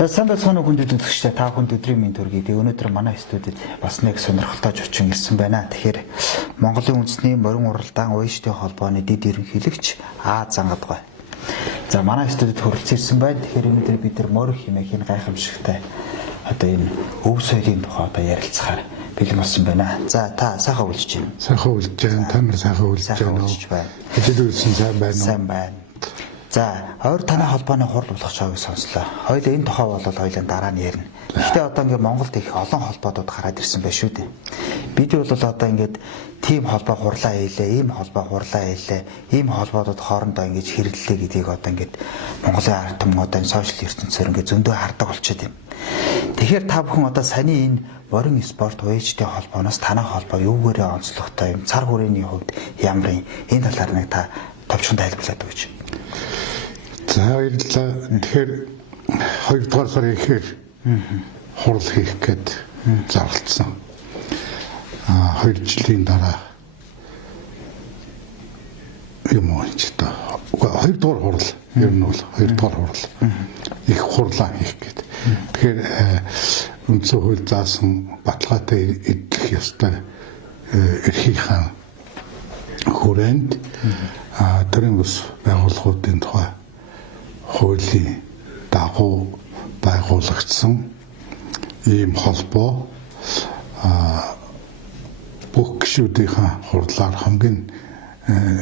За сайн байцгаана уу хүндэт үзэгчдээ, та бүхэнд өдрийн мэнд хүргэе. Өнөөдөр манай студид бас нэг сонирхолтой зочин ирсэн байна. Тэгэхээр Монголын үндэсний морин уралдаан УЕШ-тэй холбооны дэд ерөнхийлөгч Зангадгой. За манай студид хүрэлцэн ирсэн байна. Тэгэхээр өнөөдөр бид нар морин хэмээх энэ гайхамшигтай одоо энэ өв соёлын тухай одоо ярилцахаар бэлэн болсон байна. За та сайхан үлдэж байна. Сайхан үлдэж байна. Та нар сайхан үлдэж байна. Ажил үйлсэн сайн байна уу? Сайн байна. За, ойр танай холбооны хурал болох чагийг сонслоо. Хоёул энэ тухай бол хоёулаа дараа нь ярина. Гэхдээ одоо ингээд Монголд их олон холбоодууд гараад ирсэн байх шүү дээ. Бид бол одоо ингээд тим холбоо хурлаа хийлээ, ийм холбоо хурлаа хийлээ, ийм холбоодууд хоорондоо ингээд хэрэглэлээ гэдгийг одоо ингээд Монголын ард түмэн одоо энэ сошиал ертөнцөөр ингээд зөндөө хардаг болчиход байна. Тэгэхээр та бүхэн одоо саний энэ морин спорт УЕШ-тэй холбооноос танай холбоо юугээрээ онцлогтой юм? Цар хүрээний хувьд ямар юм? Энэ талаар нэг та товчхон тайлбарлаад өгөөч. За баярлалаа. Тэгэхээр 2 дугаар сарын ихээр хурал хийх гээд зарлцсан. 2 жилийн дараа юм уу ч одоо 2 дугаар хурал ер нь бол 2 дугаар хурал их хурлаа хийх гээд. Тэгэхээр үндсэн хууль заасан баталгаатай эдлэх ёстой эрхийн хаан хүрээнд төрийн бус байгууллагуудын тухай хуулийн дагуу байгуулагдсан ийм холбоо бүх гишүүдийнхээ хурлаар хамгийн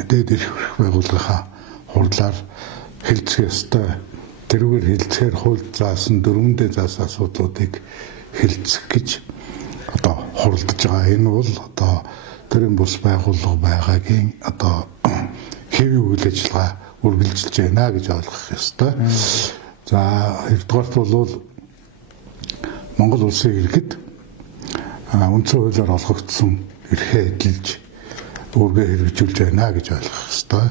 дээд эрх байгууллагынхаа хурлаар хэлцэх ёстой. Тэрүүгээр хэлцэхээр хууль заасан дөрвөндөө заасан асуудлуудыг хэлцэх гэж одоо хуралдаж байгаа. Энэ бол одоо төрийн бус байгууллага байгаагийн одоо хэвийн үйл ажиллагаа үргэлжилж байна гэж ойлгох ёстой. За хоёрдугаарт бол Монгол улсын иргэд үндсэн хуулиар олгогдсон эрхээ эдэлж үүргээ хэрэгжүүлж байна гэж ойлгох ёстой.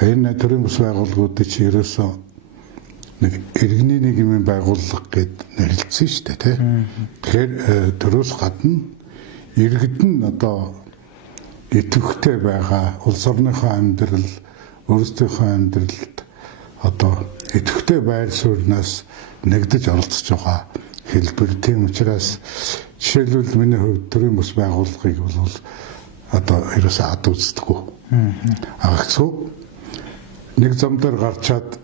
Энэ төрийн бус байгууллагуудыг чи ерөөсөө нэг иргэний нийгмийн байгууллага гэд нэрлэлсэн шүү дээ, тий. Тэгэхээр төрөөс гадна иргэд нь одоо идэвхтэй байгаа улс орныхоо амьдрал, өөрсдийнхөө амьдралд одоо идэвхтэй байр сууриас нэгдэж оролцож байгаа хэлбэр. Тийм учраас жишээлбэл миний хувьд төрийн бус байгууллагыг бол одоо ерөөсөө ад үздэггүй. Агцгүй нэг зам дээр гарчаад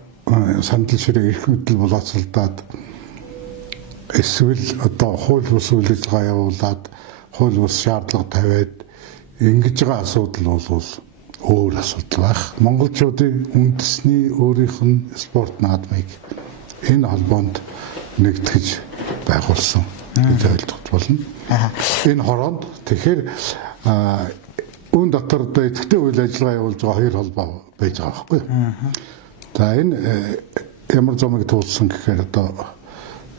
сандал ширээ эрх мэдэл болооцолдоод эсвэл одоо хууль бус үйл ажиллагаа явуулаад хууль бус шаардлага тавиад ингэж байгаа асуудал бол өөр асуудал байх. Монголчуудын үндэсний өөрийнх нь спорт наадмыг энэ холбоонд нэгтгэж байгуулсан гэж ойлгож болно. Энэ хороонд тэгэхээр үүн дотор одоо идэвхтэй үйл ажиллагаа явуулж байгаа 2 холбоо байж байгаа байхгүй юу? За энэ ямар замыг туулсан гэхээр одоо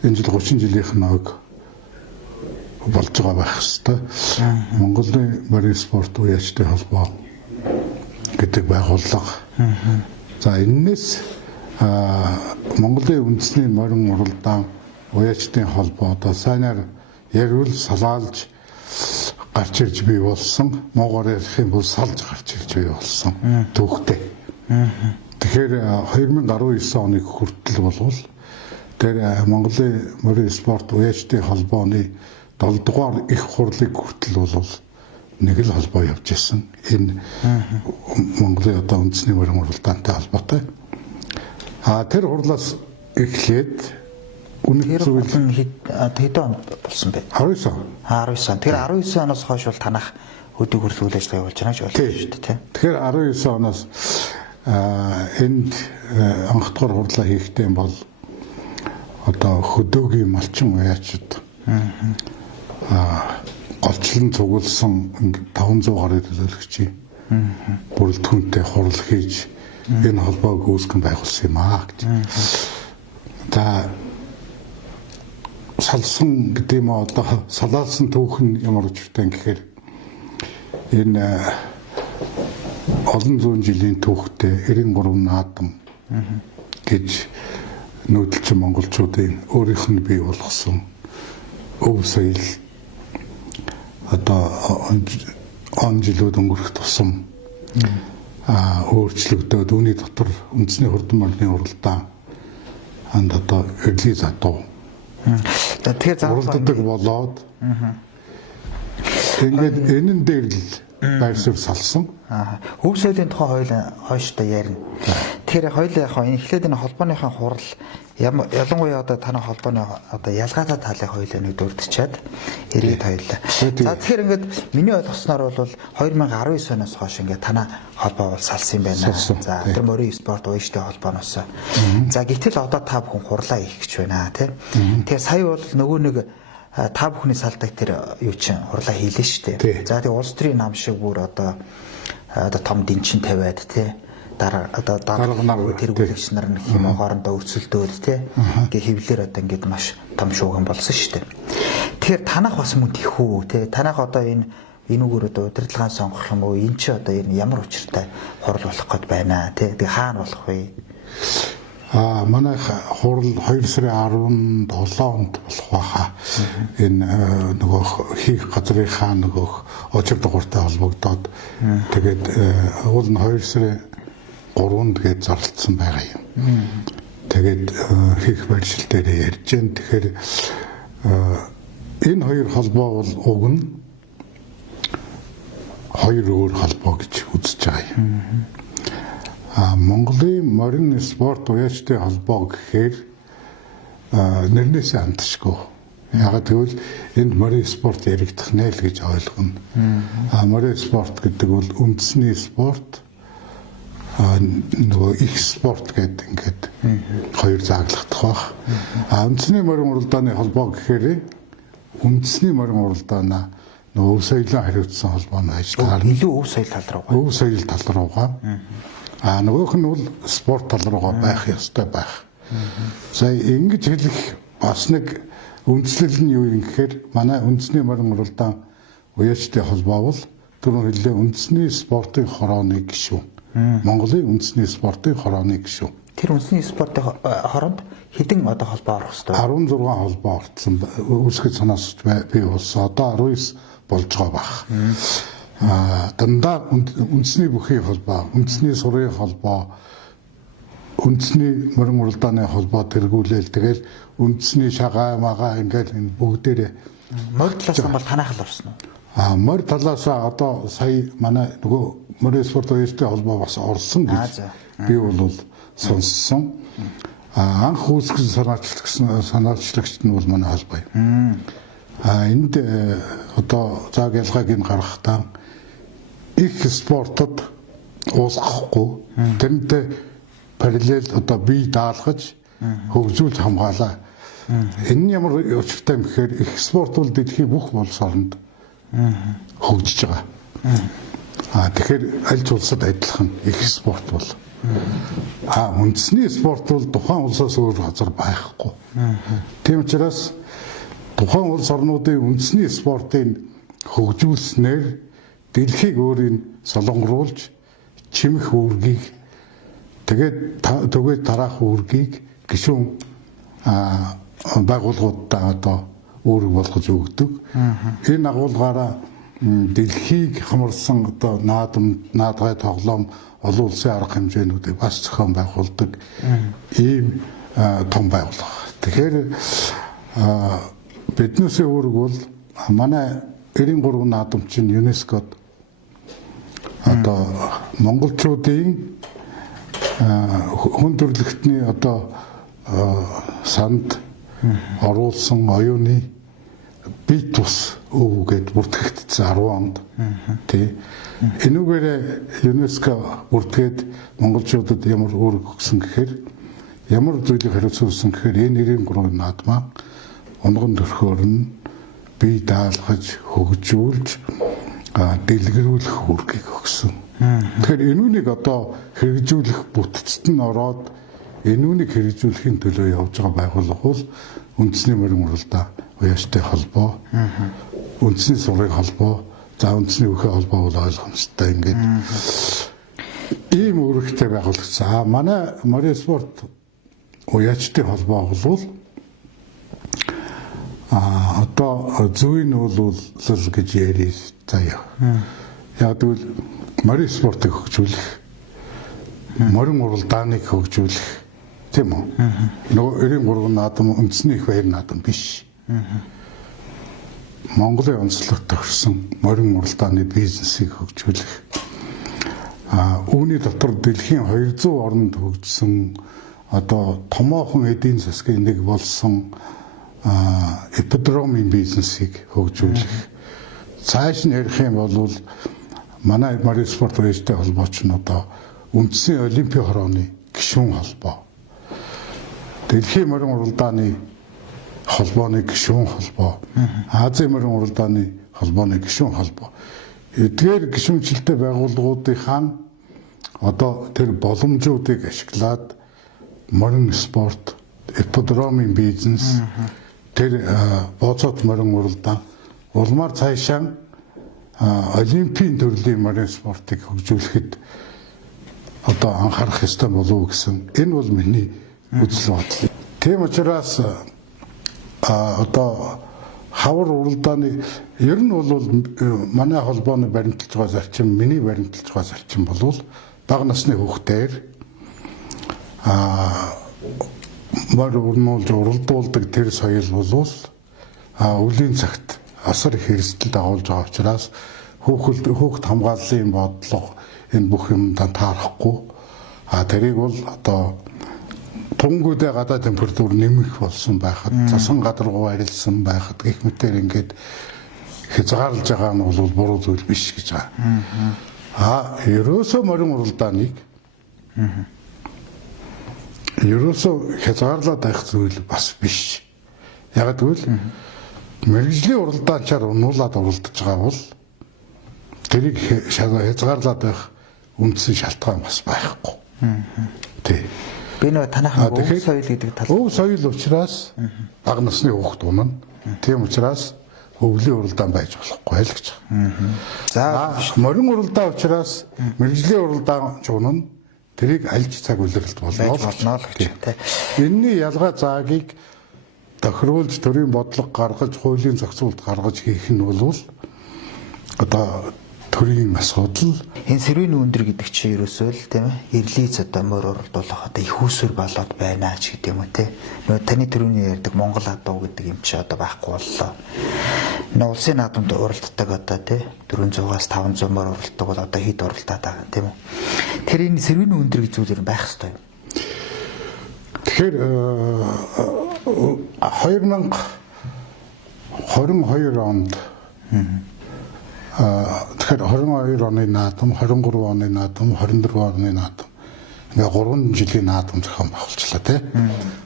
энэ жил 30 жилийнх нэг болж байгаа байх хэвээр. Монголын морин спорт УЕШ-тэй холбоо гэдэг байгууллага. За энэс Монголын үндэсний морин уралдаан УЕШ-тэй холбоо одоо сайнаар ярил салаалж гарч ирж бий болсон. Монгол ярих юм бол салж гарч ирж бий болсон төвхтэй. Тэгэхээр 2019 оны хүртэл болвол тэр Монголын морин спорт УЕШ-тэй холбооны 7 дугаар их хурлыг хүртэл бол нэг л холбоо явж ирсэн. Энэ Монголын одоо үндэсний морин уралдаантай холбоотой. Тэр хурлаас эхлээд үнэхээр хэд он болсон бэ? 19 он. 19 он. Тэгэхээр 19 оноос хойш бол танах өдөг хүртэл үйл ажиллагаа явуулж байгаа гэж байна шүү дээ, тийм. Тэгэхээр 19 оноос энд анх дугаар хурлаа хийхдээ бол одоо хөдөөгийн малчин уяачид голчлон цугулсан 500 гаруй төлөөлөгчийн бүрэлдэхүүнтэй хурал хийж энэ холбоог үүсгэн байгуулсан юм аа гэж. За салсан гэдэг юм одоо салаалсан түүх нь ямар учиртай гэхээр энэ олон зуун жилийн түүхтэй 93 наадам гэж нүүдэлчин монголчуудын өөрийнх нь бий болгосон өв соёл одоо он жилүүд өнгөрөх тусам өөрчлөгдөөд үүний дотор үндэсний хурдан морины уралдаан анд одоо релиз атуу Тэгэхээр уралддаг болоод ингээд энэ дээр л байр суурь салсан. Өв соёлын тухай хойштой ярина. Тэгэхээр хоёул яг энэ эхлээд энэ холбооныхон хурал ялангуяа одоо танай холбооны одоо ялгаатай талыг хоёулаа нэг дурдчаад ирээд хоёулаа. За тэгэхээр ингээд миний ойлгосноор бол 2019 оноос хойш ингээд танай холбоо бол салсан юм байна. За тэр морин спорт уяжтай холбооноос. За гэтэл одоо та бүхэн хурлаа хийх гэж байна тий. Тэгэхээр сая бол нөгөө нэг та бүхний салдаг тэр юу чинь хурлаа хийлээ шүү дээ. За тэгээ улс төрийн нам шиг бүр одоо том дэнчин тавиад тий дараа одоо дарга тэргүүлэгч нар нэг юм хоорондоо өрсөлдөөд тий ингээ хөвлөр одоо ингээд маш том шууган болсон шүү дээ. Тэгэхээр танах бас мөн тийхүү тий танах одоо энэ үгээр одоо удирдлагын сонгох юм уу энэ чи одоо энэ ямар учиртай хурал болох гээд байна тий тэгээ хаана болох вэ? Манай хурал 2 сарын 17-нд болох байхаа. Энэ нөгөө хийх газрынхаа нөгөө очир дугуйтай холбогдоод тэгээд уул нь 2 сарын 3-нд гээд зарлагдсан байгаа юм. Тэгээд хийх байршил дээр ярьж байна. Тэгэхээр энэ хоёр холбоо бол уг нь хоёр өөр холбоо гэж үзэж байгаа юм. Монголын морин спорт уяачтай холбоо гэхээр нэрнээсээ хамтшгүй. Яг тэгвэл энд морин спорт яригдах нэ л гэж ойлгоно. Морин спорт гэдэг бол үндэсний спорт нөгөө их спорт гэдэг ингээд хоёр зааглагдах баг. Үндэсний морин уралдааны холбоо гэхээр үндэсний морин уралдаанаа нөгөө өв соёлын хариуцсан холбооны ажиллагаар илүү өв соёл тал руугаа. Өв соёл тал руугаа. Нөгөөх нь бол спорт тал руугаа байх ёстой байх. За ингэж хэлэх бас нэг үндслэл нь юу юм гэхээр манай үндэсний морин уралдаан уяачтай холбоо бол түрүүн хэллээ үндэсний спортын хорооны гишүүн. Монголын үндэсний спортын хорооны гишүүн. Тэр үндэсний спортын хороонд хэдэн одоо холбоо орох ёстой? 16 холбоо орсон. Үүсгэж санаасч би болсон. Одоо 19 болж байгаа байх. Дандаа үндэсний бүхий холбоо, үндэсний сурын холбоо, үндэсний морин уралдааны холбоо тэргүүлээл тэгэл үндэсний шагаа магаа ингээл энэ бүгдээрээ морь талаас нь бол танайх л орсон уу? Морь талаас одоо сая манай нөгөө морин спорт уяачтай холбоо бас орсон гэж би бол сонссон. Анх үүсгэн санаачлагч нь бол манай холбоо юм. Энд одоо зааг ялгааг нь гаргахтаа их спортод уусгахгүй тэрнтэй параллел одоо бие даалгаж хөгжүүлж хамгаалаа. Энэ нь ямар учиртай юм гэхээр их спорт бол дэлхийн бүх улс оронд хөгжиж байгаа. Тэгэхээр аль ч улсад адилхан их спорт бол. Үндэсний спорт бол тухайн улсаас өөр газар байхгүй. Тийм учраас тухайн улс орнуудын үндэсний спортыг хөгжүүлснээр дэлхийг өөрийн солонгоруулж чимэх үүргийг тэгээд дараах үүргийг гишүүн байгууллагуудаа одоо үүрэг болгож өгдөг. Энэ агуулгаараа дэлхийг хамарсан одоо наадгай тоглоом олон улсын арга хэмжээнүүдийг бас зохион байгуулдаг ийм том байгууллага. Тэгэхээр биднээс үүрэг бол манай 93 наадамчин ЮНЕСКОд одоо монголчуудын хүн төрөлхтний одоо санд оруулсан оюуны бие тус өв гэд бүртгэгдсэн 10 онд тий энүүгээр ЮНЕСКО бүртгээд монголчуудад ямар үүрэг өгсөн гэхээр ямар зүйлийг хариуцуулсан гэхээр энэ 93 наадмаа унган төрхөөр нь бие даалгаж хөгжүүлж дэлгэрүүлэх үүргийг өгсөн. Тэгэхээр энүүнийг одоо хэрэгжүүлэх бүтцэд нь ороод энүүнийг хэрэгжүүлэхийн төлөө явж байгаа байгууллага бол үндэсний морин уралдаан уяачтай холбоо, үндэсний сурын холбоо, за үндэсний бүхий холбоо бол ойлгомжтой ингээд ийм үүрэгтэй байгуулагдсан. Манай морин спорт уяачтай холбоо бол одоо зүйн нөлөөлөл гэж ярив заяа. Яг тэгвэл морин спортыг хөгжүүлэх, морин уралдааныг хөгжүүлэх Тийм үү? Нөгөө 93 наадам үндэсний их баяр наадам биш. Монголын онцлог тохирсон морин уралдааны бизнесийг хөгжүүлэх. Үүний дотор дэлхийн 200 орнд хөгжсөн одоо томоохон эдийн засгийн нэг болсон ипподромын бизнесийг хөгжүүлэх. Цааш нь ярих юм бол манай марин спорт баяртай холбооч нь одоо үндэсний олимпийн хорооны гишүүн холбоо. Дэлхийн морин уралдааны холбооны гишүүн холбоо. Азийн морин уралдааны холбооны гишүүн холбоо. Эдгээр гишүүнчлэлтэй байгууллагуудынхаа одоо тэр боломжуудыг ашиглаад морин спорт, ипподромын бизнес, тэр бооцоод морин уралдаан улмаар цаашаа олимпийн төрлийн морин спортыг хөгжүүлэхэд одоо анхаарах ёстой болов уу гэсэн энэ бол миний үзэл бодол. Тийм учраас одоо хавар уралдааны ер нь бол манай холбооны баримталж байгаа зарчим, миний баримталж байгаа зарчим бол бага насны хүүхдээр морь урнуулж уралдуулдаг тэр соёл бол өвлийн цагт асар их эрсдэл дагуулж байгаа учраас хүүхд хамгааллын бодлого энэ бүх юмдаа таарахгүй тэрийг бол одоо тунгуудаа гадаа температур нэмэх болсон байхад цасан гадаргуу арилсан байхад гэх мэтээр ингээд хязгаарлаж байгаа нь бол буруу зүйл биш гэж байгаа. Ерөөсөө морин уралдааныг ерөөсөө хязгаарлаад байх зүйл бас биш. Яг гэвэл мэргэжлийн уралдаанчаар унуулад уралдаж байгаа бол тэрийг хязгаарлаад байх үндсэн шалтгаан бас байхгүй. Тий. Би нөгөө танайхан өв соёл гэдэг тал. Өв соёл учраас бага насны хүүхд унана. Тийм учраас өвлийн уралдаан байж болохгүй л гэж байна. За морин уралдаан учраас мэргэжлийн уралдаан ч унана. Тэрийг альж цаг үлрэлт болно л гэж байна. Энэний ялгаа заагийг тохируулж төрийн бодлого гаргаж, хуулийн зохицуулт гаргаж хийх нь бол одоо төрийн асуудал. Энэ сэрвийн өндөр гэдэг чинь ерөөсөө л тийм ээ ирлиз одоо морь уралдуулах одоо их усүр болоод байна ч гэдэг юм уу те. Нөгөө таны төрөний ярьдаг Монгол адуу гэдэг юм чи одоо байхгүй боллоо. Энэ улсын наадамд уралддаг одоо те 400-аас 500 морь уралддаг бол одоо хэд уралдаад байгаа тийм үү. Тэр энэ сэрвийн өндөр гэж зүйл байх хэрэгтэй юм. Тэгэхээр 2022 онд тэгэхээр 22 оны наадам, 23 оны наадам, 24 оны наадам ингээ 3 жилийн наадам зохион байгуулчлаа тий.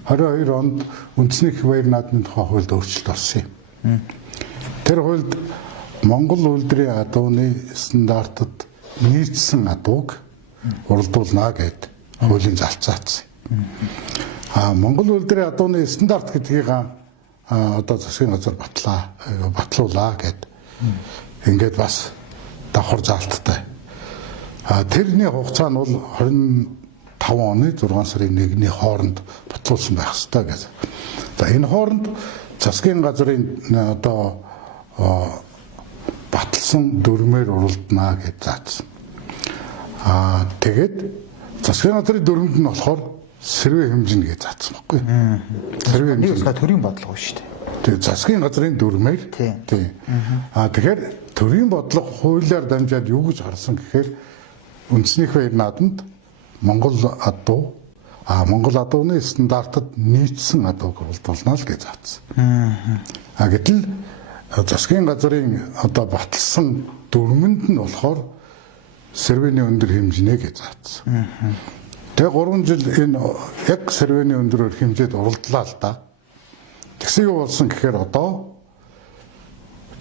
22 онд үндэсний их баяр наадмын тухай хуульд өөрчлөлт орсон юм. Тэр хуульд Монгол улирын адууны стандартад нийцсэн адууг уралдуулна гэд хуулийн залцаацсан. Монгол улирын адууны стандарт гэдгийг одоо засгийн газар батлуулаа гэд ингээд бас давхар заалттай. Тэрний хугацаа нь бол 25 оны 6 сарын 1-ний хооронд батлуулсан байх ёстой гэж. За энэ хооронд засгийн газрын одоо баталсан дүрмээр уралдана гэж заасан. Тэгээд засгийн газрын дүрмэнд нь болохоор сэрвэ хэмжинэ гэж заасан байхгүй. Сэрвэ хэмжинэ төрийн бодлого шүү дээ. Тэгээд засгийн газрын дүрмээр тий. Тэгэхээр төрийн бодлого хуулиар дамжаад юу гэж харсан гэхээр үндэсний их баяр наадамд Монгол адууны стандартад нийцсэн адууг уралдуулна л гэж заасан. Гэтэл засгийн газрын одоо баталсан дүрмэнд нь болохоор сэрвэний өндөр хэмжинэ гэж заасан. Тэгээ 3 жил энэ яг сэрвэний өндөрөөр хэмжээд уралдлаа л да. Тэгсээ юу болсон гэхээр одоо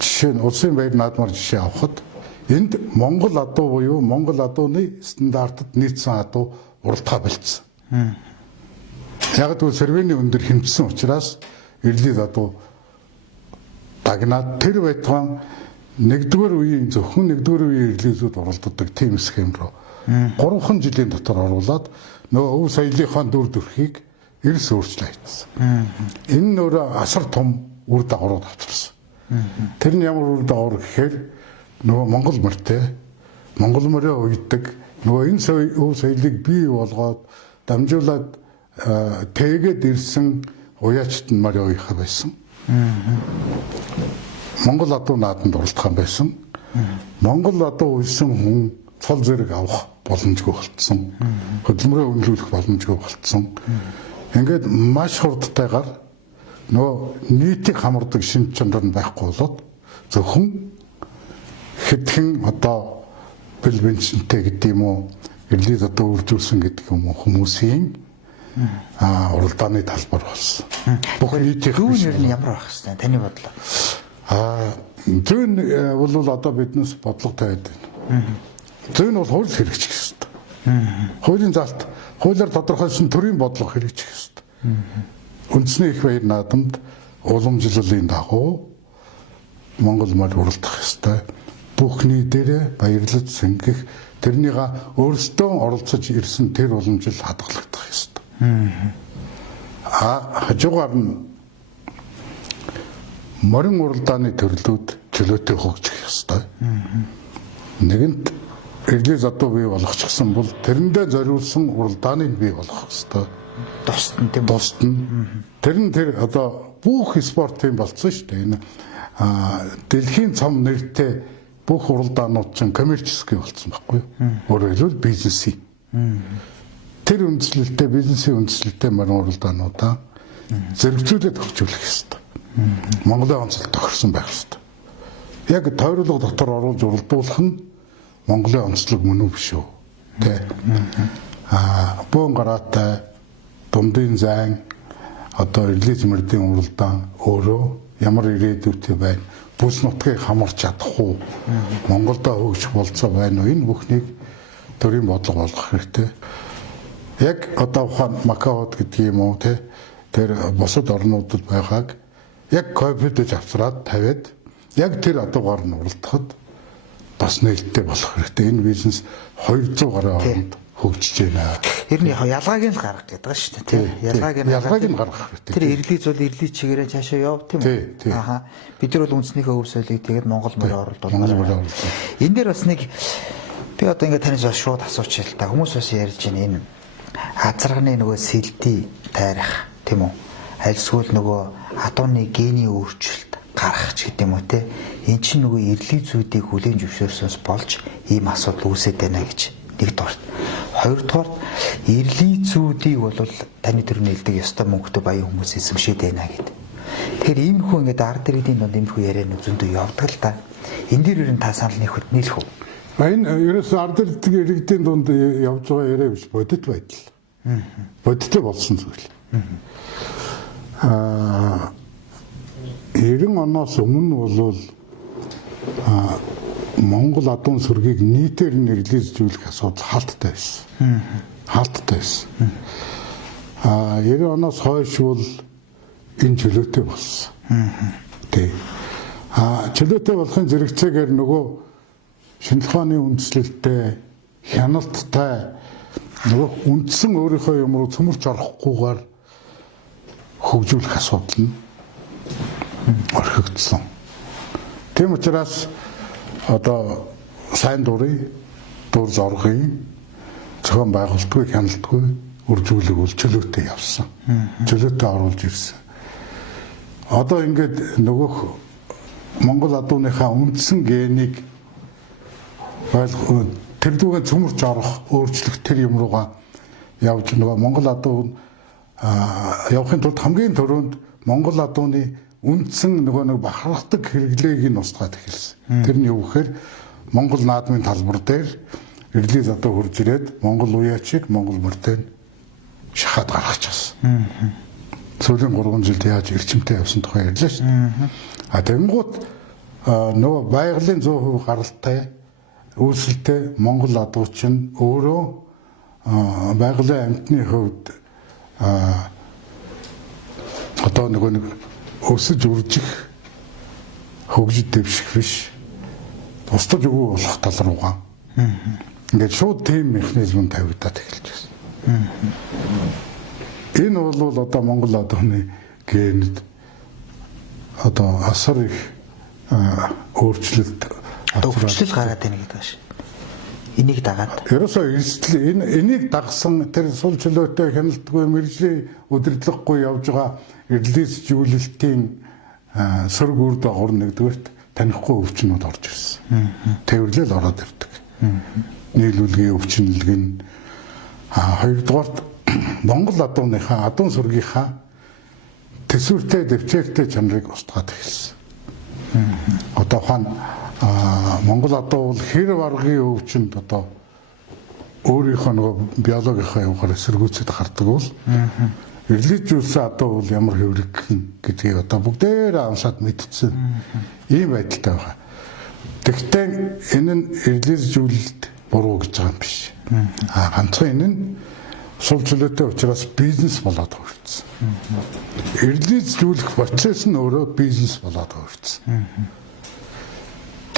жишээ нь улсын баяр наадмаар жишээ авахад энд Монгол адуу буюу Монгол адууны стандартад нийцсэн адуу уралдахаа болцсон. Яг гэвэл сэрвэний өндөр хэмжсэн учраас ирлид адуу дагнаад тэр байтугай нэгдүгээр үеийн зөвхөн нэгдүгээр үеийн ирлизүүд уралддаг тийм схем рүү 3 жилийн дотор оруулаад нөгөө өв соёлынхаа дүр төрхийг эрс өөрчлөө хийсэн. Энэ нөрөө асар том үр дагаврууд авчирсан. Тэр нь ямар үр дагавар гэхээр нөгөө Монгол морьтой Монгол морьоо уйддаг нөгөө энэ өв соёлыг бий болгоод дамжуулаад тэгээд ирсэн уяачт нь Мариоийнхаа байсан. Монгол адуу нааданд оролдох юм байсан. Монгол адуу уйсан хүн цол зэрэг авах боломжгүй болцсон. Хөдөлмөрөө үнэлүүлэх боломжгүй болцсон. Ингээд маш хурдтайгаар нөгөө нийтийг хамардаг шинж чанар нь байхгүй болоод зөвхөн хэдхэн одоо бэлбэнчтэй гэдэг юм уу, эрлийг одоо үржүүлсэн гэдэг юм уу хүмүүсийн уралдааны талбар болсон. Бүх нийтийн зүүн нь ямар байх вэ? Таны бодлоо. Зүүн бол одоо биднээс бодлого тавиад байна. Зүүн бол хууль хэрэгжих ёстой. Хуулийн залт, хуулиар тодорхойлсон төрийн бодлого хэрэгжих ёстой. Үндэсний их баяр наадамд уламжлалын дагуу Монгол мал уралдах ёстой. Бүхний дээрээ баярлаж сэнгэх, тэрнийга өөрсдөө оролцож ирсэн тэр уламжил хадгалагдах ёстой. Хажуугаар нь морин уралдааны төрлүүд чөлөөтэй хөгжих ёстой. Нэгэнт эрлээ задуу бий болгочихсон бол тэрэндээ зориулсан уралдааныг бий болгох ёстой. Тусад нь тийм тусад нь тэр одоо бүх спортын болцсон шүү дээ. Энэ дэлхийн цом нэртэй бүх уралдаанууд чинь коммерческий болсон байхгүй юу? Өөрөөр хэлбэл бизнесийн. Тэр үндэслэлтэй бизнесийн үндэслэлтэй морин уралдаануудаа зэрэгцүүлээд хөгжүүлэх ёстой. Монголын онцлог тохирсон байх ёстой. Яг тойруулга дотор оруулж уралдуулах нь Монголын онцлог мөн үү биш үү? Тэ. Бөөн гараатай дундын зайн одоо эрлээ зэмэрдийн уралдаан өөрөө ямар ирээдүйтэй байна? Бүс нутгийг хамарч чадах уу? Монголдо хөгжих болцоо байна уу? Энэ бүхнийг төрийн бодлого болгох хэрэгтэй. Яг одоо ухаан Макаод гэдэг юм уу те тэр бусад орнуудад байгааг яг копидж авчраад тавиад яг тэр адуугаар нь уралдахад бас нээлттэй болох хэрэгтэй. Энэ бизнес 200 гаруй оронд хөгжиж байна. Ер нь ялгааг нь гаргах гэдэг шүү дээ. Ялгааг нь гаргах хэрэгтэй. Тэр эрлий зүйл эрлий чигээрээ цаашаа яв тийм үү? Бид нар бол үндснийхээ өв соёлыг тэгээд Монгол морь оруулах. Энэ дээр бас нэг би одоо ингээд танаас шууд асуучих л та. Хүмүүс бас ярьж байна энэ хазарганы нөгөө сэлдий тайрах тийм үү? Альсгүй нөгөө адууны гений өөрчлөлт гарах ч гэдэм үү те. Эн чинь нөгөө эрлий зүйдийг хүлээн зөвшөөрсөнс болж ийм асуудал үүсэж байна гэж нэгдүгээр. Хоёрдугаар эрлий зүүдийг бол таны төрний хэлдэг ёстой мөнгөтэй баян хүмүүс эзэмшээд байна гэдэг. Тэгэхээр иймэрхүү ингээд ард иргэдийн донд иймэрхүү ярианы зөндөө явдаг л да. Энэ дээр ер нь та санал нэхвэд нийлэх үү? Энэ ерөөс ард иргэдийн донд явж байгаа яриа биш бодит байдал. Бодиттой болсон зүйл. 90 оноос өмнө бол Монгол адуун сүргийг нийтээр нэрлэжүүлэх асуудал хаалттай байсан. Хаалттай байсан. 90 оноос хойш бол энэ чөлөөтэй болсон. Тэг. Чөлөөтэй болохын зэрэгцээгээр нөгөө шинжлэх ухааны үндэслэлтэй хяналттай нөгөө үндсэн өөрийнхөө юм руу цөмөрч орохгүйгээр хөгжүүлэх асуудал нь орхигдсон. Тийм учраас одоо сайн дурын дур зоргын зохион байгуулалтгүй хяналтгүй үржүүлэг бол чөлөөтэй явсан. Чөлөөтэй оруулж ирсэн. Одоо ингээд нөгөөх Монгол адууныхаа үндсэн генийг тэр дүүгээ цөмөрч орох өөрчлөх тэр юм руугаа явж нөгөө Монгол адуу явахын тулд хамгийн түрүүнд Монгол адууны үндсэн нөгөө нэг бахархдаг хэрэглээг нь устгаад эхэлсэн. Тэр нь юу гэхээр Монгол наадмын талбар дээр эрлий задуу хурж ирээд Монгол уяачийг Монгол мөртөө шахаад гаргачихсан. Сүүлийн 3 жилд яаж эрчимтэй явсан тухай ярьлаа шүү дээ. Тэгэнгუთ нөгөө байгалийн 100% гаралтай үйлсэлтэй Монгол адууч нь өөрөө байгалийн амьтны хувьд одоо нөгөө нэг өсөж үржих хөгжид дэвших биш тусдаж өгөө болох тал руугаа ингээд шууд тийм механизм тавигдаад эхэлж байна. Энэ бол одоо Монгол адууны генд одоо асар их өөрчлөлт хөгжил гараад байна гэдэг байна шүү. Энийг дагаад. Ерөөсөө эрсдэл энийг дагсан тэр сул чөлөөтэй хяналтгүй мэржлийн удирдлаггүй явж байгаа эрлийсжүүлэлтийн сөрөг үр дагавар нэгдүгээрт танихгүй өвчнүүд орж ирсэн. Тэрвэрлэл ороод ирдэг. Нийлүүлгийн өвчнөлг нь хоёрдугаарт Монгол адууныхаа адуун сүргийнхаа төсвөртэй дэвчээртэй чанарыг устгаад эхэлсэн. Одоо хаана Монгол адуу бол хэр баргын өвчнөд одоо өөрийнхөө нөгөө биологийнхаа явахаар эсэргүүцэд хардаг бол эрлийжүүлсэн адуу бол ямар хэврэг гэдгийг одоо бүгдээрээ амсаад мэдчихсэн. Ийм байдалтай байгаа. Тэгвэл энэ нь эрлийжүүлэлт буруу гэж байгаа юм биш. Ганцхан энэ нь сул чөлөөтэй учраас бизнес болоод хувирсан. Эрлийжүүлэх процесс нь өөрөө бизнес болоод хувирсан.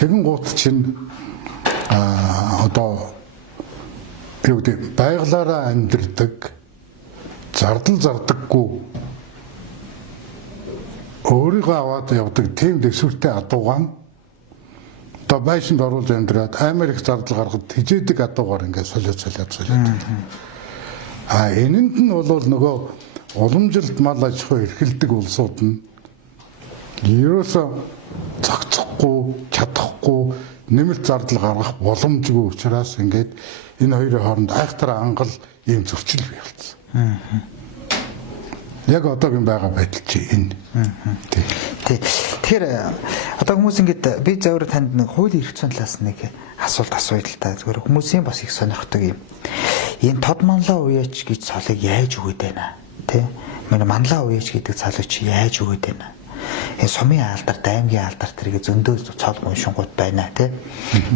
Тэгэн гут чинь одоо юу гэдэг байгалаараа амьдардаг зардал зардаггүй өөрийгөө аваад явдаг тийм дэвсвэртэй адуугаан одоо байшинд оруулж амьдраад Америк зардал гаргахад хижээдэг адуугаар ингээд солиод. Энэнд нь бол нөгөө уламжилт мал аж ахуй эрхэлдэг улсууд нь ерөөсөө зохицохгүй, чадахгүй, нэмэлт зардал гаргах боломжгүй учраас ингээд энэ хоёрын хооронд айхтар ангал ийм зөрчил бий болсон. Яг одоогийн байгаа байдал чи энэ. Тэгэхээр одоо хүмүүс ингээд би зөвөр танд нэг хуулийн эрх зүйн талаас нэг асуулт асууя л та. Зөвөр хүмүүсийн бас их сонирхдаг юм. Энэ тод манлаа уяач гэж цолыг яаж өгöd байна? Тэ? Манай манлаа уяач гэдэг цолыг чи яаж өгöd байна? Энэ сумын алдар, даймгийн алдар тэрийг зөндөө цол гуншингууд байна тий.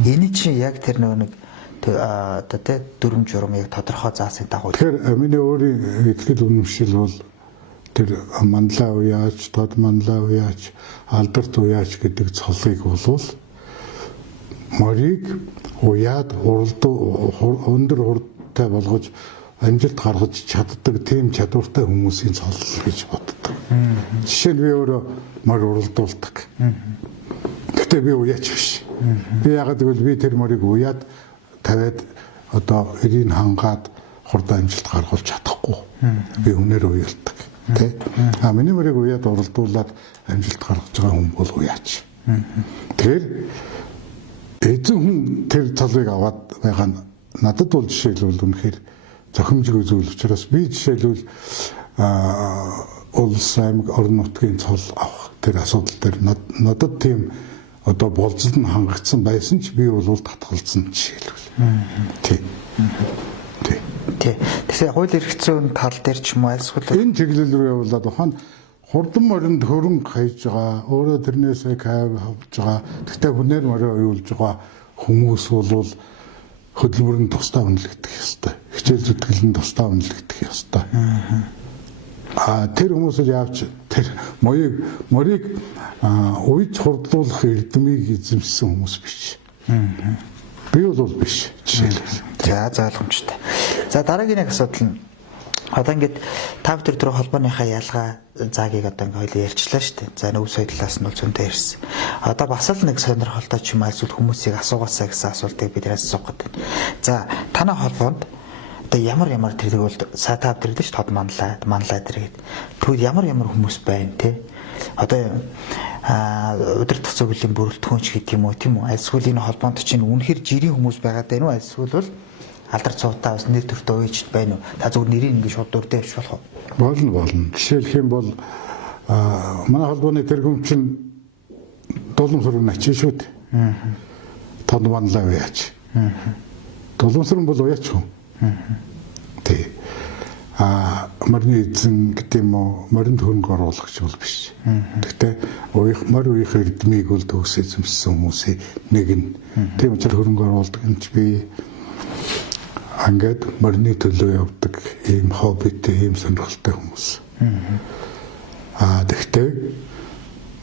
Энэ чинь яг тэр нэг одоо тий дүрм журам яг тодорхой заасан дагуу. Тэгэхээр миний өөрийн итгэл үнэмшил бол тэр манлаа уяач, тод манлаа уяач, алдарт уяач гэдэг цолыг болвол морийг уяад өндөр хурдтай болгож амжилт гаргаж чаддаг тийм чадвартай хүмүүсийн цол гэж боддог. Жишээ нь би өөрөө морь уралдуулдаг. Гэтэ би уяач биш. Би яагаад гэвэл би тэр морийг уяад тавиад одоо эрийг хангаад хурд амжилт гаргуулж чадахгүй. Би үнээр уялдаг. Тэ? Миний морийг уяад уралдуулаад амжилт гаргаж байгаа хүн бол уяач. Тэгэхээр эзэн хүн тэр цолыг аваад байгаа нь надад бол жишээлбэл үнэхээр зохимжгүй зүйл учраас би жишээлбэл улс аймаг орон нутгийн цол авах тэр асуудал дээр надад тийм одоо болцолд нь хангагдсан байсан ч би бол татгалзсан жишээлбэл. Тийм. Тэгэхээр хууль эрх зүйн тал дээр ч юм уу альсгүй энэ чиглэл рүү явуулаад ухаан хурдан моринд хөрөнгө хаяж байгаа өөрөө тэрнээсээ кайв авч байгаа гэхдээ хүнээр морио уйлж байгаа хүмүүс бол хөдөлмөрөнд тусдаа үнэлэгдэх ёстой. Хичээл зүтгэлэнд тусдаа үнэлэгдэх ёстой. Тэр хүмүүсд яавч тэр морийг уйж хурдлуулах эрдэмийг эзэмшсэн хүмүүс биш. Би бол биш. Жишээлбэл. За ойлгомжтой. За дараагийн нэг асуудал нь одоо ингээд та бүхэн түрүү холбооныхаа ялгаа заагийг одоо ингээд хоёул ярьчлаа шүү дээ. За нөөц соёлоос нь зөнтэй ирсэн. Одоо бас л нэг сонирхолтой ч юм альсууд хүмүүсийг асуугаасаа гэсэн асуултыг бид асуух гэдэг. За танай холбоонд одоо ямар тэрийг бол та бүхэн ш тод манлаа тэргээд тэгвэл ямар хүмүүс байна те. Одоо удирдах зөвлөлийн бүрэлдэхүүнч гэдэг юм уу тийм үү? Альсгүй энэ холбоонд чинь үнэхэр жирийн хүмүүс байгаад байна уу? Альсгүй бол алдар цуутаа бас нэр төртөө уйж байна уу? Та зөвхөн нэрийг ингэ шууд дуртай биш болох уу? Болно. Жишээлх юм бол манай холбооны тэргүүн чинь Дулмсүр начин шүү дээ. Тод манлаа уяач. Дулмсүр бол уяач хүн. Тий. Морины эзэн гэдэг юм уу? Моринд хөрөнгө оруулагч бол биш. Гэхдээ морь уяах эрдмийг бол төгс эзэмшсэн хүмүүсийн нэг нь. Тийм учраас хөрөнгө оруулдаг юм чи би ангад морины төлөө явдаг ийм хоббитэй ийм сонирхолтой хүмүүс. Тэгвэл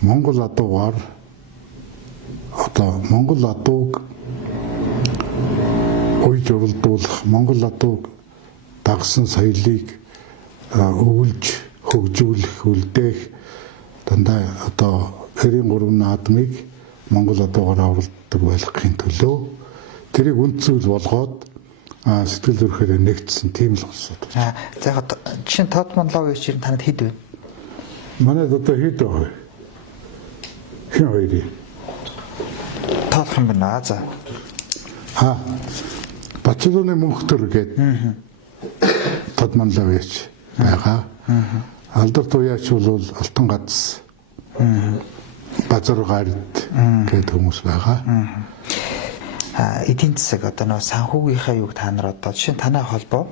Монгол адуугаар одоо Монгол адууг уйж уралдуулах, Монгол адууг дагсан соёлыг өвлж хөгжүүлэх, үлдээх дандаа одоо 93 наадмыг Монгол адуугаар авалддаг болгохын төлөө тэрийг үнд зүйл болгоод сэтгэл зүрхээр нэгдсэн тийм л болсон. За яг жишээ нь Тод Монлогийн чинь танад хэд вэ? Манайд одоо хэд вэ? Хэн хоёрыг? Тоолох юм байна. За. Бачилууны мөнхтөр гээд Тод Монлогийн байгаа. Алдар туяач бол Алтан гац. Базар гард гэдэг хүмүүс байгаа. Эдийн засаг одоо нөө санхүүгийнхаа юг та нар одоо жишээ нь танай холбоо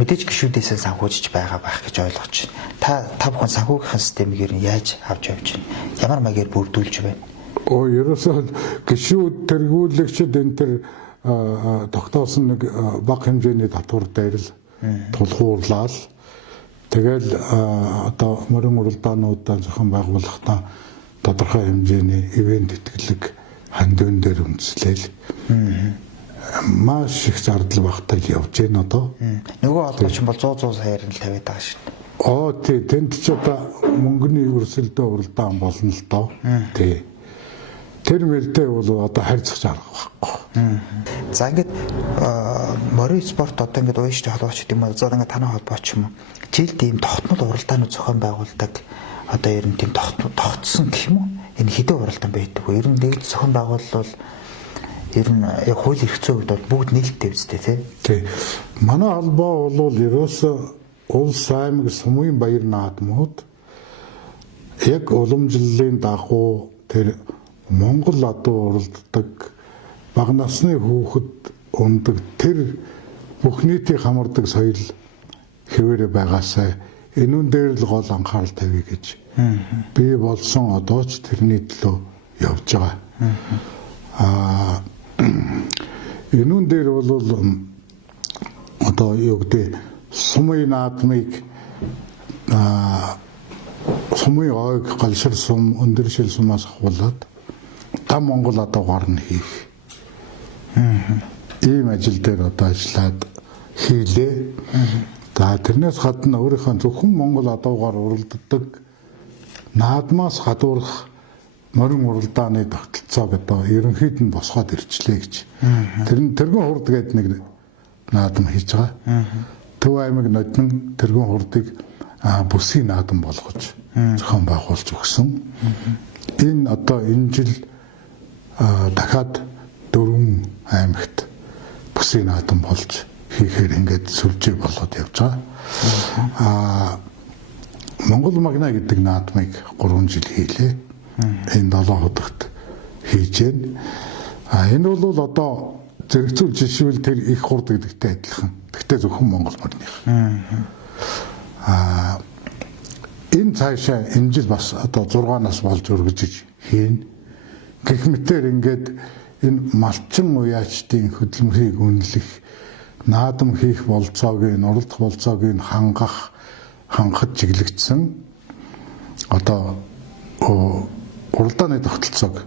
мэдээж гишүүдээсээ санхүүжиж байгаа байх гэж ойлгож байна. Та бүхэн санхүүгийнхаа системийг ер нь яаж авч явж байна? Ямар маягаар бүрдүүлж байна? Ерөөсөө гишүүд тэргүүлэгчд энэ төр тогтоосон нэг бага хэмжээний татвар дээр л тулгуурлал тэгэл одоо морин уралдаануудаа зохион байгуулахдаа тодорхой хэмжээний ивент итгэлэг хандван дээр үндэслэл маш их зардал багтаал явж байна одоо. Нөгөө олгоч бол 100 саяар нь л тавиад байгаа шүү. Тий, тэнд ч одоо мөнгөний өрсөлдөө уралдаан болно л доо. Тий. Тэр мөрдөө бол одоо харьцах арга байхгүй. За ингээд морин спорт одоо ингээд уяштай холбооч гэдэг юм уу? За ингээд танай холбооч юм уу? Жилд ийм тогтмол уралдаанууд зохион байгуулдаг одоо ер нь тийм тогтсон гэх юм уу? Энэ хэдэн уралдаан байдаг вэ? Ер нь нэг зохион байгуулалт ер нь яг хууль эрх зүйн хувьд бол бүгд нээлттэй үстэй тий. Манай холбоо бол ерөөсөө улс аймаг сумын баяр наадмууд яг уламжлалын дагуу тэр Монгол адуу уралддаг бага насны хүүхэд ундаг тэр бүх нийтийг хамардаг соёл хэвээрээ байгаасаа энүүн дээр л гол анхаарал тавья гэж би болсон одоо ч тэрний төлөө явж байгаа. Энүүн дээр бол одоо юу гэдэг сумын наадмыг сумын ойг галшир сум өндөр шил сумаас ахуулаад та Монгол адуугаар нь хийх. Ийм ажил дээр одоо ажиллаад хийлээ. За тэрнээс гадна өөрийнхөө зөвхөн Монгол адуугаар уралддаг наадмаас гадуурх морин уралдааны тогтолцоог одоо ерөнхийд нь босгоод ирчлээ гэж. Тэргэн хурд гэдэг нэг наадам хийж байгаа. Төв аймаг нодин тэргэн хурдыг бүсгийн наадам болгож зохион байгуулж өгсөн. Энэ одоо энэ жил дахиад 4 аймагт бүсгийн наадам болж хийхээр ингээд сүлжээ болоод явж байгаа. Монгол магна гэдэг наадмыг 3 жил хийлээ. Энэ 7 хуудагт хийж байна. Энэ бол одоо зэрэгцүүл жишвэл тэр их хурд гэдэгтэй адилхан. Гэхдээ зөвхөн Монгол магных. Энэ цаашаа энэ жил бас одоо 6-наас болж өргөжиж хийн. Гэх мэтээр ингээд энэ малчин уяачдын хөдөлмөрийг үнэлэх, наадам хийх болцоог, уралдах болцоог хангах чиглэгдсэн одоо уралдааны тогтолцоог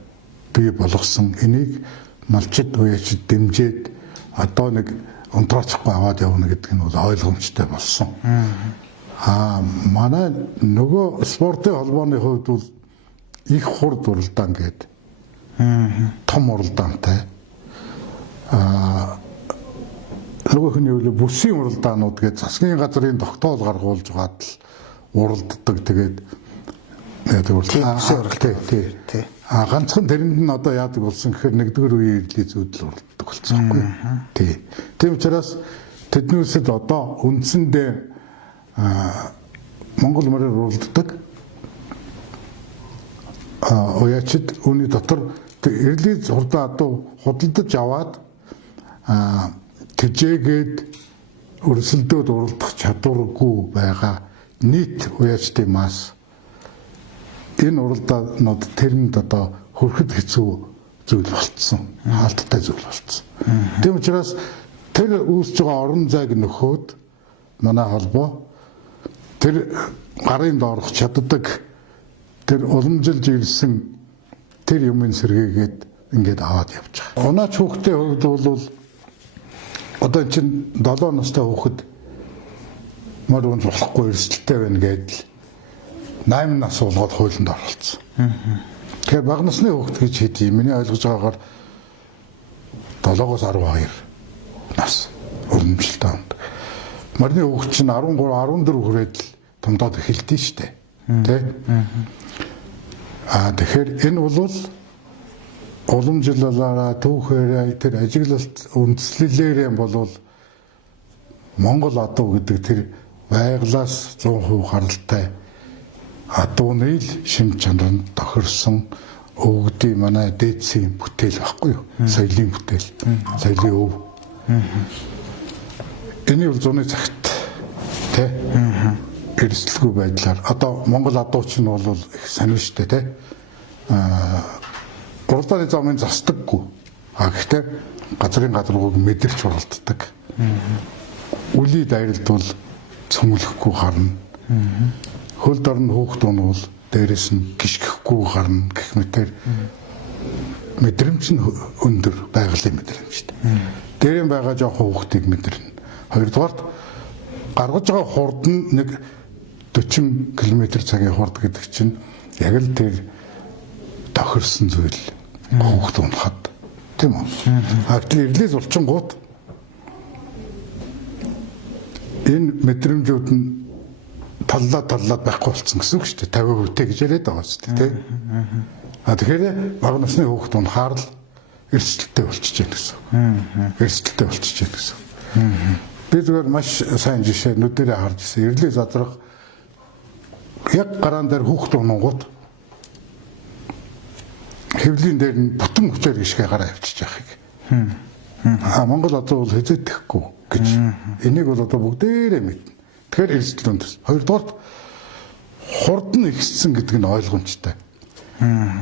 бий болгосон. Энийг малчид уяачид дэмжиж одоо нэг унтраачихгүй аваад явна гэдэг нь бол ойлгомжтой болсон. Манай нөгөө спортын холбооны хувьд бол их хурд уралдаан гэдэг том уралдаантай. Нөгөөх нь юу вэ? Бүсийн уралдаанууд гэдэг засгийн газрын тогтоол гаргуулж гад л уралддаг. Тэгээд ганцхан тэрэнд нь одоо яадаг болсон гэхээр нэгдүгээр үеийн ирлий зүйдэл уралддаг болсон байхгүй. Тийм учраас тэднээсд одоо үндсэндээ Монгол морээр уралддаг уяачид үүний дотор ирлий хурдаа одоо худалдаж аваад тэжээгээд өрсөлдөөд уралдах чадваргүй байгаа нийт уяачдын мас энэ уралдаанууд тэрэнд одоо хөрөхд хэцүү зүйл болцсон, хаалттай зүйл болцсон. Тийм учраас тэр үүсэж байгаа орон зайг нөхөөд манай холбоо тэр гарын доорх чаддаг тэр уламжилж ирсэн тэр юмын сэргээгээд ингээд аваад явж байгаа. Унаач хүүхдийн хувьд бол одоо чинь 7 настай хүүхэд мөр унж болохгүй эрсдэлтэй байна гэдэл 8 нас болгоод хуулинд оролцсон. Тэгэхээр бага насны хүүхэд гэж хэдий миний ойлгож байгаагаар 7-оос 12 нас уламжлалтай ундаг. Марны хүүхд чинь 13, 14 хүрээд л томдоод эхэлдэж штэ. Тэ? Тэгэхээр энэ бол уламжлалаараа түүхээр тэр ажиглалт үндслэлээрээ бол Монгол адуу гэдэг тэр байглаас 100% гаралтай адууны л шин чанаранд тохирсон өвгдийн манай дээдсийн бүтээл байхгүй юу? Соёлын бүтээл, соёлын өв. Энэ бол зуны цагт тий эрсдэлгүй байдлаар одоо Монгол адууч нь бол их сонир штэ тий уралдааны замын застаггүй гэхдээ газрын гадаргууг мэдэрч уралддаг үли дайралд бол цөмөлөхгүй гарна хөл дорн хүүхд нь бол дээрэс нь гიშгэхгүй гарна гэх мэтэр мэдрэмж нь өндөр байгалийн мэдрэмжтэй дээрэн байгаа жоохон хүүхдийг мэдэрнэ хоёрдугаарт гаргаж байгаа хурд нь нэг 40 км/цагийн хурд гэдэг чинь яг л тэр тохирсон зүйл хүүхд унахад тийм үү? Гэтэл ирлээс улчингууд энэ мэдрэмжүүд нь таллаад байхгүй болсон гэсэн үг шүү дээ. 50% гэж яриад байгаа шүү дээ, тийм. Тэгэхээр бага насны хүүхд унахаар л эрсдэлтэй болчихж байна гэсэн үг. Эрсдэлтэй болчихж байна гэсэн үг. Би зүгээр маш сайн жишээ нүдэрээ харж ирсэн. Ирлээ задрах яг гараан дээр хүүхд унангууд хэвлийн дээр нь бүтэн хүчээр гიშгэ гараа авчиж яахыг. Монгол одоо бол хэзээдэхгүй гэж. Энийг бол одоо бүгдээрээ мэднэ. Тэгэхээр эрсдэл өндөрс. Хоёрдугаар хурд нь ихссэн гэдэг нь ойлгомжтой.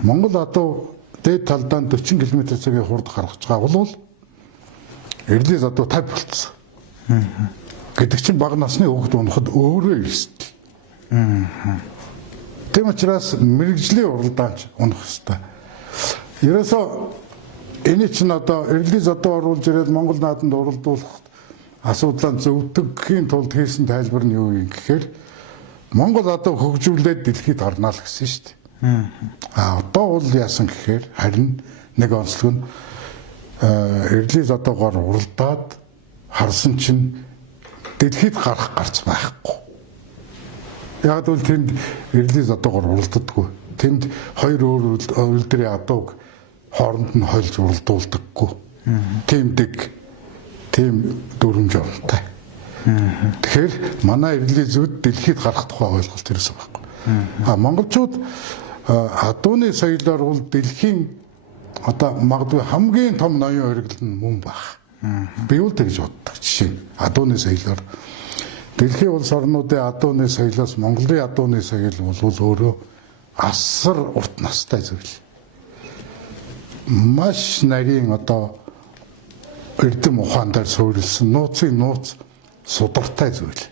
Монгол одоо дээд талдаа 40 км/цагийн хурд гаргаж байгаа бол эрлээс одоо 50 болцсон. Гэдэг чинь бага насны хүүхд унахад өөрөө эрсдэл. Тийм учраас мэрэгжлийн уралдаанч унах ёстой. Ерөөсөө энэ чинь одоо эрлээс одоо оруулж ирээд Монгол нааданд уралдуулах асуудлаа зөвдөгхийн тулд хийсэн тайлбар нь юу юм гэхээр Монгол одоо хөгжүүлээд дэлхийд гарнаа л гэсэн шүү дээ. Одоо бол яасан гэхээр харин нэг онцлог нь эрлээс одоогоор уралдаад харсан чинь дэлхийд гарч байхгүй. Яг бол тэнд эрлээс одоогоор уралддаггүй. Тэнд хоёр өөр үйлдвэрийн адууг хооронд нь хольж уралдуулдаггүй. Тийм дүрмж онтой. Тэгэхээр манай эрлээзүүд дэлхийд гарах тухай ойлголт ирсэн байхгүй. Монголчууд адууны соёлоор бол дэлхийн одоо магадгүй хамгийн том ноён хоригдол нь мөн баг. Би бол тэгж боддог. Жишээ нь адууны соёлоор дэлхийн улс орнуудын адууны соёлоос Монголын адууны соёл бол өөрөө асар урт настай зүйл. Маш нарийн одоо эрдэм ухаан дээр суурилсан нууцын нууц судартай зүйл.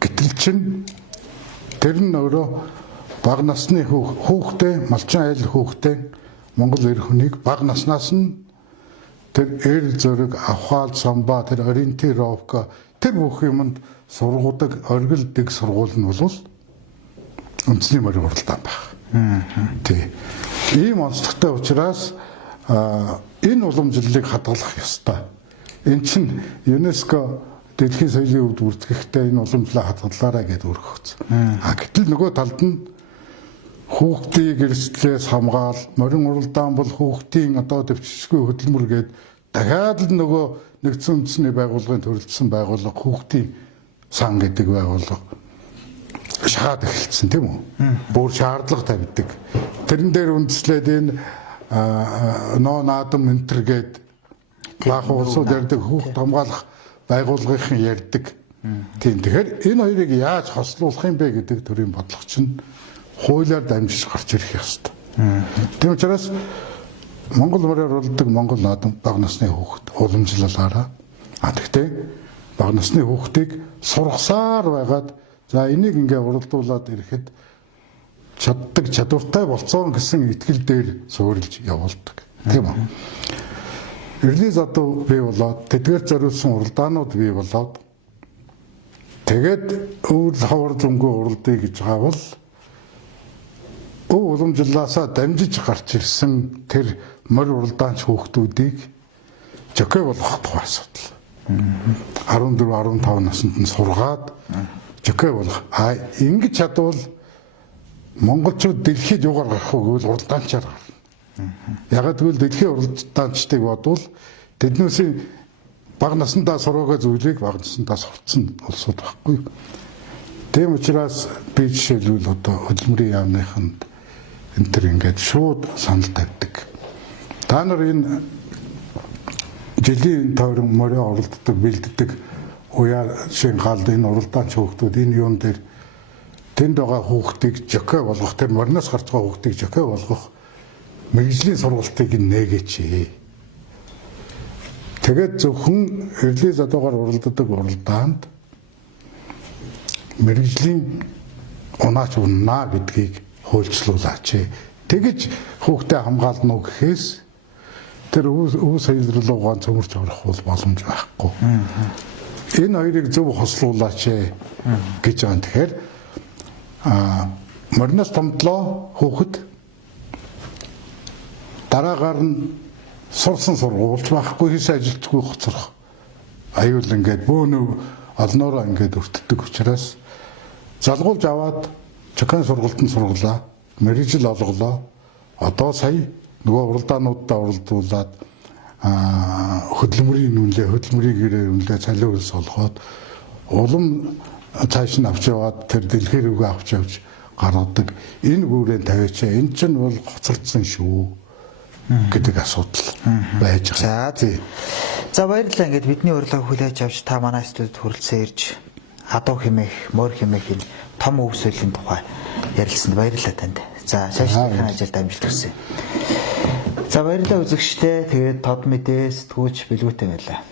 Гэтэл чин тэр нь өөрөө бага насны хүүхдээ малчин айл хүүхдээ Монгол эр хүнийг бага наснаас нь тэр эр зөрөг авхаал самбаа тэр ориентировка тэр бүх юмд сургуудаг оргил дэг сургууль нь бол үндэсний морин уралдаан байна. Тий. Ийм онцлогтой учраас энэ уламжлалыг хадгалах ёстой. Эн чинь ЮНЕСКО дэлхийн соёлын өвд бүртгэхдээ энэ уламжлалаа хадгалаарай гэдээ өргөгцсөн. Гэтэл нөгөө талд нь хүүхдийн эрсдлээс хамгаал, морин уралдаан бол хүүхдийн одоо төвчсгүй хөдөлмөр гээд дахиад л нөгөө нэгдсэн үндэсний байгууллагын төрөлдсөн байгууллага хүүхдийн сан гэдэг байгууллага шахаад эхэлсэн тийм үү? Бүр шаардлага тавьдаг. Тэрэн дээр үндэслээд энэ ноо наадам энтер гээд баахан улсууд ярьдаг хүүхд хамгаалах байгууллагын ярьдаг. Тийм тэгэхээр энэ хоёрыг яаж хослуулах юм бэ гэдэг төрлийн бодлого чинь хуулиар дамжиж гарч ирэх ёстой. Тийм учраас Монгол мороор уралдаг Монгол наадам бага насны хүүхэд уламжлалаараа гэхдээ бага насны хүүхдийг сургасаар байгаад за энийг ингээ уралдуулад ирэхэд чаддаг чадвартай болцоон гэсэн итгэл дээр суурилж явуулдаг. Тийм үү? Эрлээс одоо бий болоод тэдгээр зориулсан уралдаанууд бий болоод тэгээд өвөл хавар зөнгөө уралдъя гэж байгаа бол уламжлалаасаа дамжиж гарч ирсэн тэр морь уралдаанч хүүхдүүдийг жокей болгох тухай асуудал. 14 15 наснд нь сургаад жокей болгох. Ингэж чадвал монголчууд дэлхийд юугаар гарах вэ гэвэл уралдаанчаар гарна. Ягаад гэвэл дэлхийн уралдаанчдыг бодвол тэднээсийн бага насндаа сураагаа зүйлийг бага насндаа сурцсан улсууд байхгүй. Тийм учраас би жишээлбэл одоо хөдөлмөрийн яамныханд энэ төр ингээд шууд санал тавьдаг. Та нар энэ жилийн тойрон морин оролддог, бэлддэг уяашийн галд энэ уралдаанч хүүхдүүд энэ юун дээр тэнд байгаа хүүхдийг жокей болгох, тэр мориноос гарч байгаа хүүхдийг жокей болгох мэргэжлийн сургалтыг нээгээч. Тэгээд зөвхөн эрлийн задуугаар уралддаг уралдаанд мэргэжлийн унаач унаа гэдгийг хуульчлуулаач. Тэгэж хүүхдээ хамгаална уу гэхээс тэр өв соёлролгоон цөмөрч орох бол боломж байхгүй. Энэ хоёрыг зөв хослуулаач гэж байгаа юм. Тэгэхээр мориноос томдлоо хүүхэд дараагаар нь сурсан сургуульч байхгүй хийс ажилтгүй хоцрох. Аюул ингээд бөөнөв олноороо ингээд өртдөг учраас залгуулж аваад жокей сургалтанд сургалаа, мэргэжил олголоо. Одоо сая нөгөө уралдаануудаа уралдуулад хөдөлмөрийн гэрээ цалин хөлс олгоод улам цааш нь авч яваад тэр дэлхийн рүүгээ авч явж гаргадаг. Энэ гүүрээ тавиач. Энэ чинь бол хоцролцсон шүү гэдэг асуудал байж байгаа. За баярлалаа. Ингээд бидний урилгыг хүлээж авч та манай студид хүрэлцэн ирж адуу хэмээх, морь хэмээх энэ том өв соёлын тухай ярилцсанд баярлалаа танд. За цаашдын ажилд амжилт хүсье. За баярлалаа үзэгчдээ. Тэгээд тод мэдээ сэтгүүч Билгүүтэй байлаа.